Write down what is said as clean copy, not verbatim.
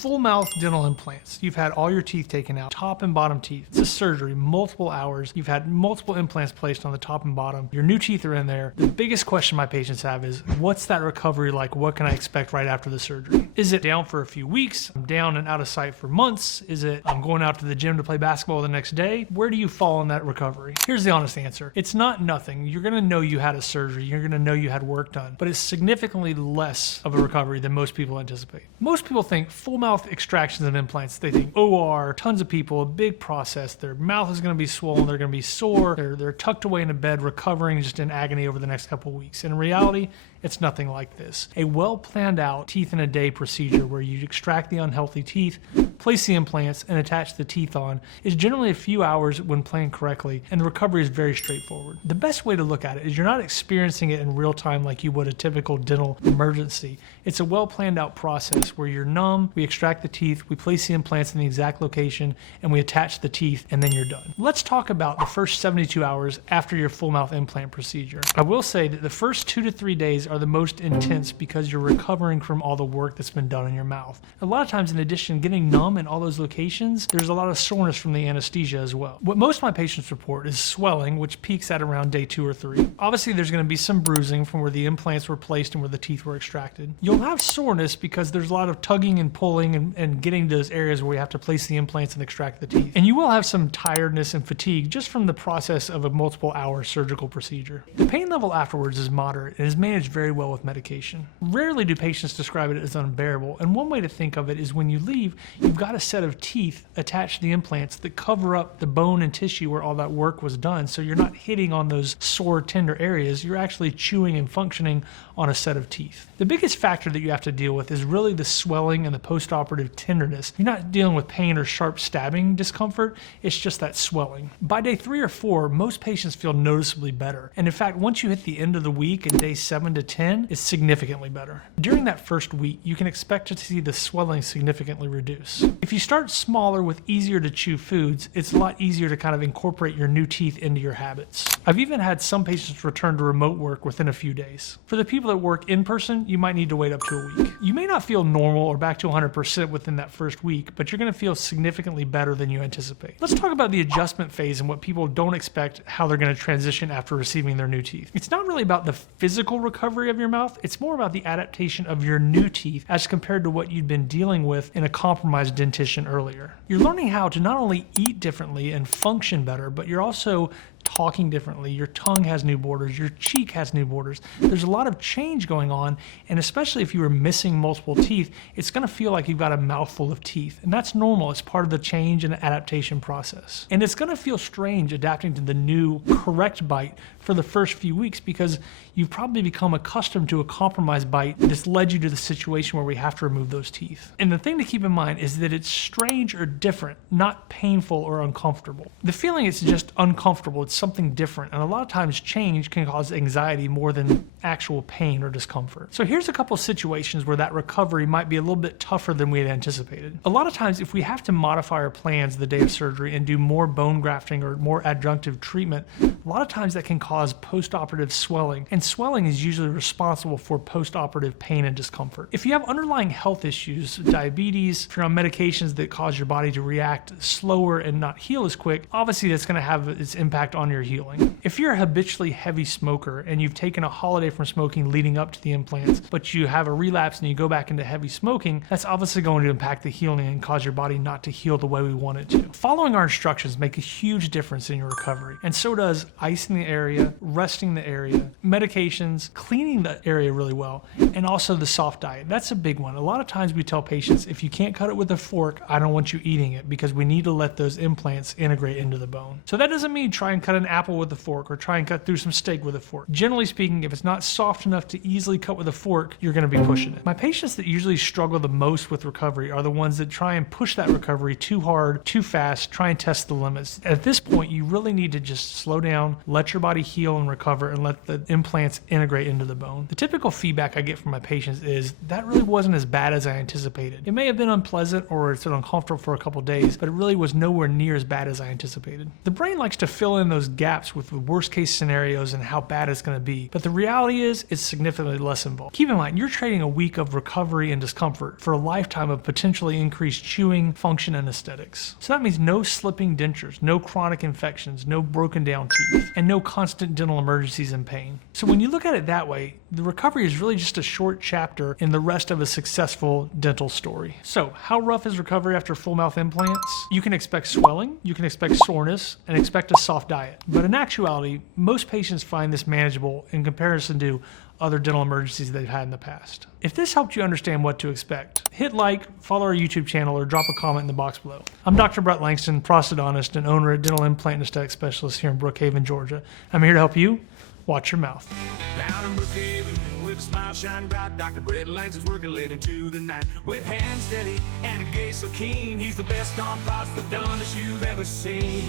Full mouth dental implants. You've had all your teeth taken out, top and bottom teeth. It's a surgery, multiple hours. You've had multiple implants placed on the top and bottom. Your new teeth are in there. The biggest question my patients have is, what's that recovery like? What can I expect right after the surgery? Is it down for a few weeks? I'm down and out of sight for months? Is it I'm going out to the gym to play basketball the next day? Where do you fall in that recovery? Here's the honest answer. It's not nothing. You're gonna know you had a surgery. You're gonna know you had work done, but it's significantly less of a recovery than most people anticipate. Most people think full mouth extractions and implants, they think OR, tons of people, a big process. Their mouth is gonna be swollen, they're gonna be sore, they're tucked away in a bed recovering just in agony over the next couple of weeks. In reality, it's nothing like this. A well planned out teeth in a day procedure where you extract the unhealthy teeth, place the implants, and attach the teeth on is generally a few hours when planned correctly, and the recovery is very straightforward. The best way to look at it is you're not experiencing it in real time like you would a typical dental emergency. It's a well planned out process where you're numb, we extract the teeth, we place the implants in the exact location, and we attach the teeth, and then you're done. Let's talk about the first 72 hours after your full mouth implant procedure. I will say that the first 2 to 3 days are the most intense because you're recovering from all the work that's been done in your mouth. A lot of times, in addition, getting numb in all those locations, there's a lot of soreness from the anesthesia as well. What most of my patients report is swelling, which peaks at around day 2 or 3. Obviously, there's going to be some bruising from where the implants were placed and where the teeth were extracted. You'll have soreness because there's a lot of tugging and pulling and getting to those areas where we have to place the implants and extract the teeth. And you will have some tiredness and fatigue just from the process of a multiple hour surgical procedure. The pain level afterwards is moderate and is managed very well with medication. Rarely do patients describe it as unbearable, and one way to think of it is when you leave, you've got a set of teeth attached to the implants that cover up the bone and tissue where all that work was done, so you're not hitting on those sore, tender areas, you're actually chewing and functioning on a set of teeth. The biggest factor that you have to deal with is really the swelling and the post-operative tenderness. You're not dealing with pain or sharp stabbing discomfort, it's just that swelling. By day 3 or 4, most patients feel noticeably better, and in fact, once you hit the end of the week in day 7 to 10, it's significantly better. During that first week, you can expect to see the swelling significantly reduce. If you start smaller with easier to chew foods, it's a lot easier to kind of incorporate your new teeth into your habits. I've even had some patients return to remote work within a few days. For the people that work in person, you might need to wait up to a week. You may not feel normal or back to 100% within that first week, but you're going to feel significantly better than you anticipate. Let's talk about the adjustment phase and what people don't expect how they're going to transition after receiving their new teeth. It's not really about the physical recovery of your mouth, it's more about the adaptation of your new teeth as compared to what you'd been dealing with in a compromised dentition earlier. You're learning how to not only eat differently and function better, but you're also talking differently. Your tongue has new borders, your cheek has new borders. There's a lot of change going on, and especially if you were missing multiple teeth, it's going to feel like you've got a mouthful of teeth, and that's normal. It's part of the change and adaptation process. And it's going to feel strange adapting to the new correct bite for the first few weeks because you've probably become accustomed to a compromised bite that's led you to the situation where we have to remove those teeth. And the thing to keep in mind is that it's strange or different, not painful or uncomfortable. The feeling is just uncomfortable. It's something different, and a lot of times change can cause anxiety more than actual pain or discomfort. So here's a couple of situations where that recovery might be a little bit tougher than we had anticipated. A lot of times if we have to modify our plans the day of surgery and do more bone grafting or more adjunctive treatment, a lot of times that can cause post-operative swelling, and swelling is usually responsible for post-operative pain and discomfort. If you have underlying health issues, diabetes, if you're on medications that cause your body to react slower and not heal as quick, obviously that's going to have its impact on your healing. If you're a habitually heavy smoker and you've taken a holiday from smoking leading up to the implants, but you have a relapse and you go back into heavy smoking, that's obviously going to impact the healing and cause your body not to heal the way we want it to. Following our instructions make a huge difference in your recovery, and so does icing the area, resting the area, medications, cleaning the area really well, and also the soft diet. That's a big one. A lot of times we tell patients, if you can't cut it with a fork, I don't want you eating it because we need to let those implants integrate into the bone. So that doesn't mean try and cut an apple with a fork or try and cut through some steak with a fork. Generally speaking, if it's not soft enough to easily cut with a fork, you're going to be pushing it. My patients that usually struggle the most with recovery are the ones that try and push that recovery too hard, too fast, try and test the limits. At this point, you really need to just slow down, let your body heal and recover, and let the implants integrate into the bone. The typical feedback I get from my patients is, that really wasn't as bad as I anticipated. It may have been unpleasant or it's uncomfortable for a couple days, but it really was nowhere near as bad as I anticipated. The brain likes to fill in those gaps with the worst case scenarios and how bad it's going to be. But the reality is it's significantly less involved. Keep in mind, you're trading a week of recovery and discomfort for a lifetime of potentially increased chewing, function, and aesthetics. So that means no slipping dentures, no chronic infections, no broken down teeth, and no constant dental emergencies and pain. So when you look at it that way, the recovery is really just a short chapter in the rest of a successful dental story. So how rough is recovery after full mouth implants? You can expect swelling, you can expect soreness, and expect a soft diet. But in actuality, most patients find this manageable in comparison to other dental emergencies they've had in the past. If this helped you understand what to expect, hit like, follow our YouTube channel, or drop a comment in the box below. I'm Dr. Brett Langston, prosthodontist and owner at Dental Implant and Aesthetic Specialists here in Brookhaven, Georgia. I'm here to help you watch your mouth. Down in Brookhaven, with a smile shining bright, Dr. Brett Langston's working late into the night. With hands steady and a gaze so keen, he's the best on prosthodontist you've ever seen.